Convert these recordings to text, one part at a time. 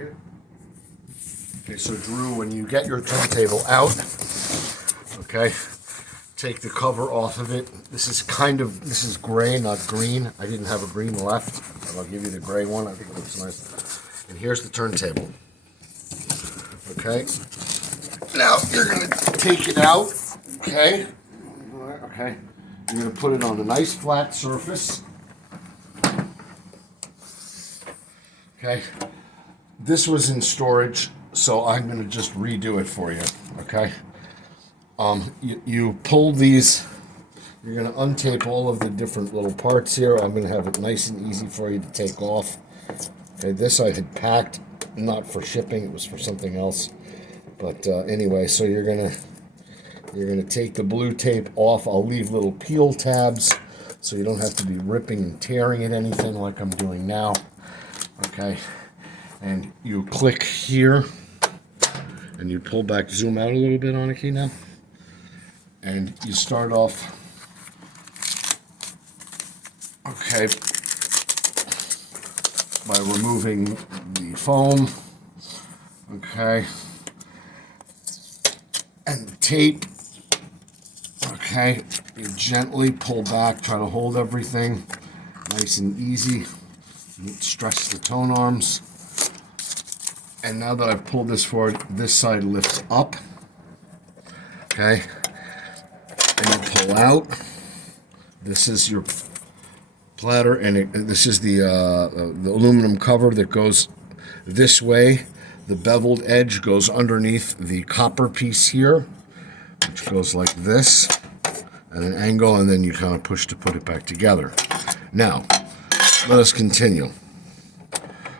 it. Okay, so Drew, when you get your turntable out, okay, take the cover off of it. This is gray, not green. I didn't have a green left, but I'll give you the gray one. I think it looks nice. And here's the turntable. Okay. Now you're gonna take it out. Okay. Okay. You're gonna put it on a nice flat surface. Okay. This was in storage, so I'm gonna just redo it for you. Okay. You pull these. You're gonna untape all of the different little parts here. I'm gonna have it nice and easy for you to take off. Okay. This I had packed, not for shipping. It was for something else. But anyway, so you're gonna take the blue tape off. I'll leave little peel tabs so you don't have to be ripping and tearing at anything like I'm doing now. Okay, and you click here, and you pull back, zoom out a little bit on it, key now, and you start off. Okay, by removing the foam. Okay, and the tape. Okay, you gently pull back, try to hold everything nice and easy. Stretch the tone arms. And now that I've pulled this forward, this side lifts up. Okay, and you pull out. This is your platter, and this is the aluminum cover that goes this way. The beveled edge goes underneath the copper piece here, which goes like this at an angle, and then you kind of push to put it back together. Now, let us continue.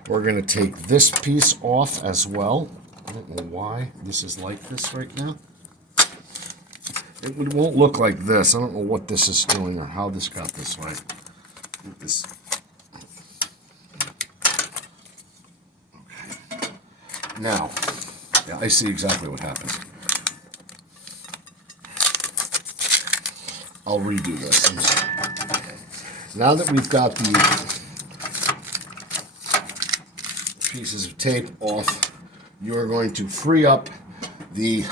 We're going to take this piece off as well. I don't know why this is like this right now. It won't look like this. I don't know what this is doing or how this got this way. This. Okay. Now, yeah, I see exactly what happened. I'll redo this. Okay. Now that we've got the pieces of tape off, you are going to free up the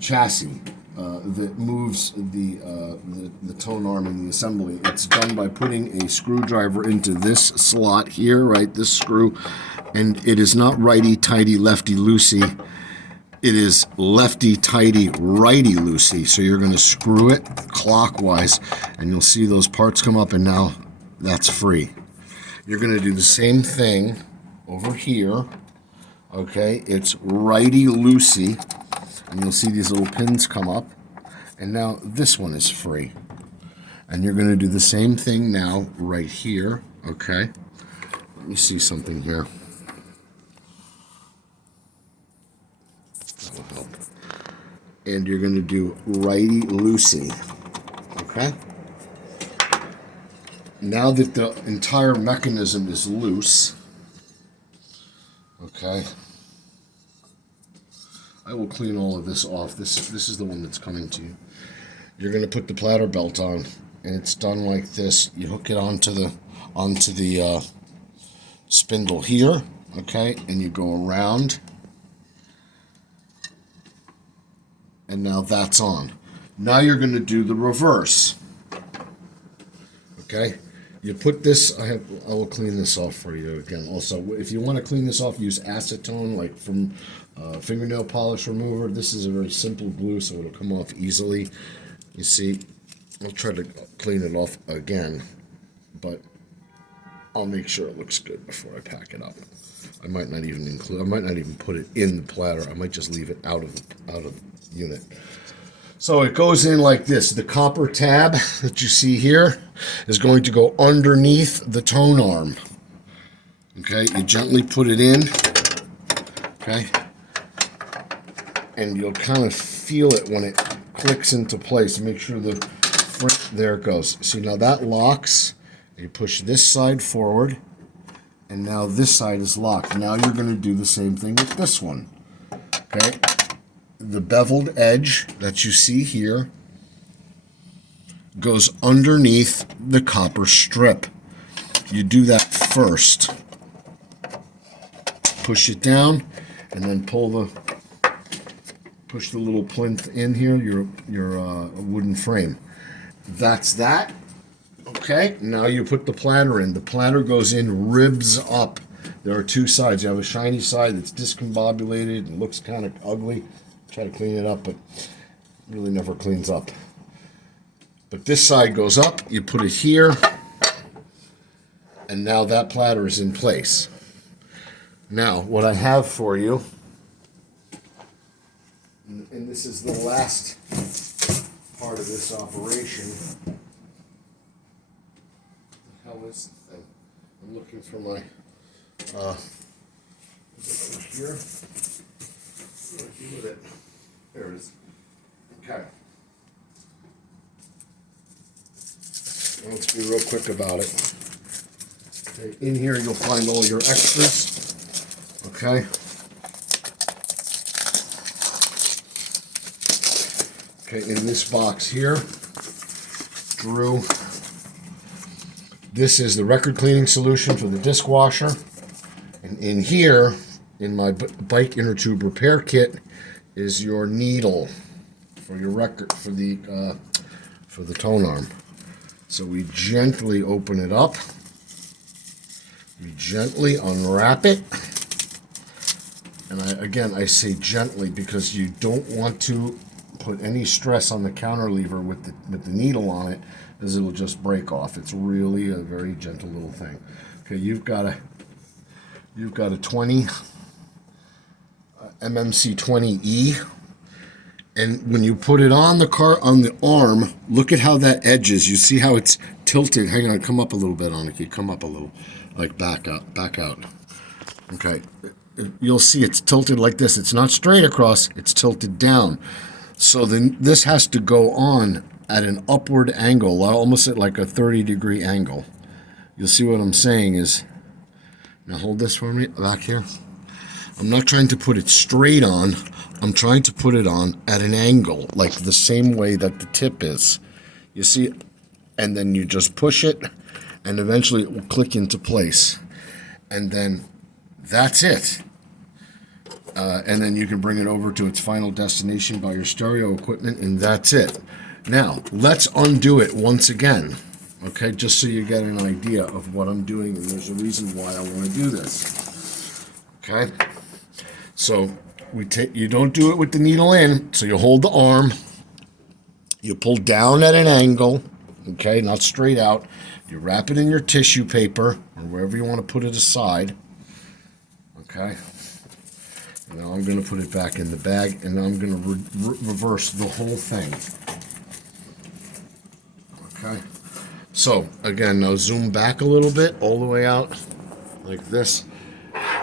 chassis that moves the tone arm and the assembly. It's done by putting a screwdriver into this slot here, right? This screw, and it is not righty-tighty, lefty-loosey. It is lefty-tighty, righty-loosey. So you're going to screw it clockwise, and you'll see those parts come up, and now that's free. You're going to do the same thing over here. Okay, it's righty-loosey, and you'll see these little pins come up, and now this one is free. And you're going to do the same thing now right here. Okay, let me see something here. That will help. And you're going to do righty-loosey. Okay. Now that the entire mechanism is loose, okay, I will clean all of this off. This is the one that's coming to you. You're going to put the platter belt on, and it's done like this. You hook it onto the spindle here, okay, and you go around, and now that's on. Now you're going to do the reverse. Okay. You put this, I will clean this off for you again. Also, if you want to clean this off, use acetone, like from fingernail polish remover. This is a very simple glue, so it'll come off easily. You see, I'll try to clean it off again, but I'll make sure it looks good before I pack it up. I might not even put it in the platter. I might just leave it out of the unit. So it goes in like this. The copper tab that you see here is going to go underneath the tone arm. Okay, you gently put it in. Okay, and you'll kind of feel it when it clicks into place. Make sure there it goes. See, now that locks. You push this side forward, and now this side is locked. Now you're going to do the same thing with this one. Okay. The beveled edge that you see here goes underneath the copper strip. You do that first. push it down, and then push the little plinth in here, your wooden frame. That's that. Okay, now you put the platter in. The platter goes in ribs up. There are two sides. You have a shiny side that's discombobulated and looks kind of ugly. Try to clean it up, but it really never cleans up. But this side goes up, you put it here, and now that platter is in place. Now, what I have for you, and this is the last part of this operation. What the hell is the thing? I'm looking for my, is it over here? What do I do with it? There it is. Okay. Let's be real quick about it. Okay, in here you'll find all your extras. Okay. Okay, in this box here, Drew, this is the record cleaning solution for the disc washer. And in here, in my bike inner tube repair kit, is your needle for your record, for the tone arm. So we gently open it up. We gently unwrap it. And I say gently because you don't want to put any stress on the counter lever with the needle on it, as it'll just break off. It's really a very gentle little thing. Okay, you've got a 20 MMC 20E, and when you put it on the arm, look at how that edges. You see how it's tilted. Hang on, come up a little bit, Aniki. Come up a little, like back out. Okay, you'll see it's tilted like this. It's not straight across. It's tilted down. So then this has to go on at an upward angle, almost at like a 30-degree angle. You'll see what I'm saying is, now hold this for me, back here. I'm not trying to put it straight on. I'm trying to put it on at an angle, like the same way that the tip is. You see, and then you just push it, and eventually it will click into place. And then that's it. And then you can bring it over to its final destination by your stereo equipment, and that's it. Now, let's undo it once again, okay, just so you get an idea of what I'm doing, and there's a reason why I want to do this, okay? So you don't do it with the needle in, so you hold the arm, you pull down at an angle, okay, not straight out, you wrap it in your tissue paper, or wherever you want to put it aside, okay? Now I'm going to put it back in the bag, and I'm going to reverse the whole thing. Okay. So, again, now zoom back a little bit, all the way out, like this.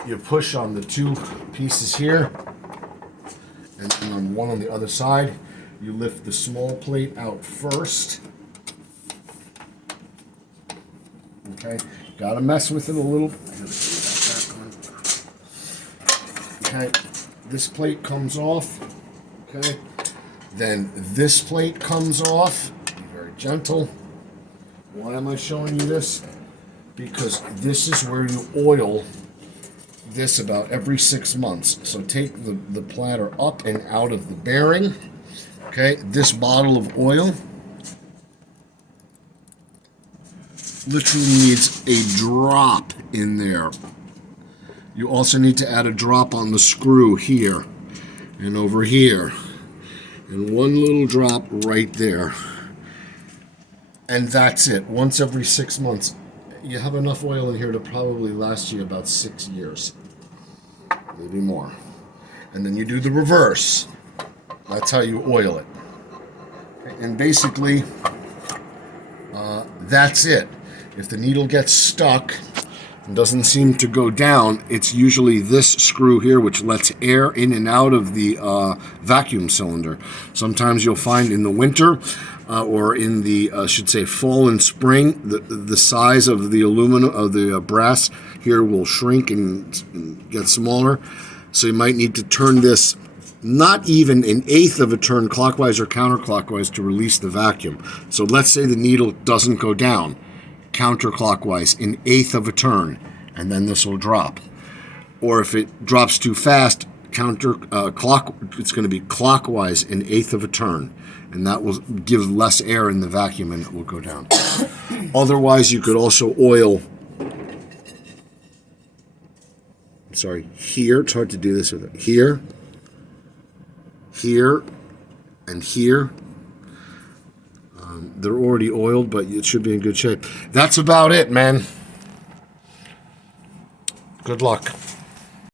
You push on the two pieces here, and then on one on the other side. You lift the small plate out first. Okay. Got to mess with it a little. Okay, this plate comes off, okay, then this plate comes off, be very gentle. Why am I showing you this? Because this is where you oil this about every 6 months. So take the platter up and out of the bearing, okay, this bottle of oil literally needs a drop in there. You also need to add a drop on the screw here and over here, and one little drop right there. And that's it. Once every 6 months. You have enough oil in here to probably last you about 6 years, maybe more. And then you do the reverse. That's how you oil it. And basically, that's it. If the needle gets stuck and doesn't seem to go down, it's usually this screw here which lets air in and out of the vacuum cylinder. Sometimes you'll find in the winter or in the should say fall and spring, the size of the aluminum of the brass here will shrink and get smaller. So you might need to turn this not even an eighth of a turn clockwise or counterclockwise to release the vacuum. So let's say the needle doesn't go down counterclockwise, an eighth of a turn, and then this will drop. or if it drops too fast, it's going to be clockwise an eighth of a turn, and that will give less air in the vacuum and it will go down. Otherwise, you could also oil. I'm sorry, here. It's hard to do this with it. Here, and here. They're already oiled, but it should be in good shape. That's about it, man. Good luck.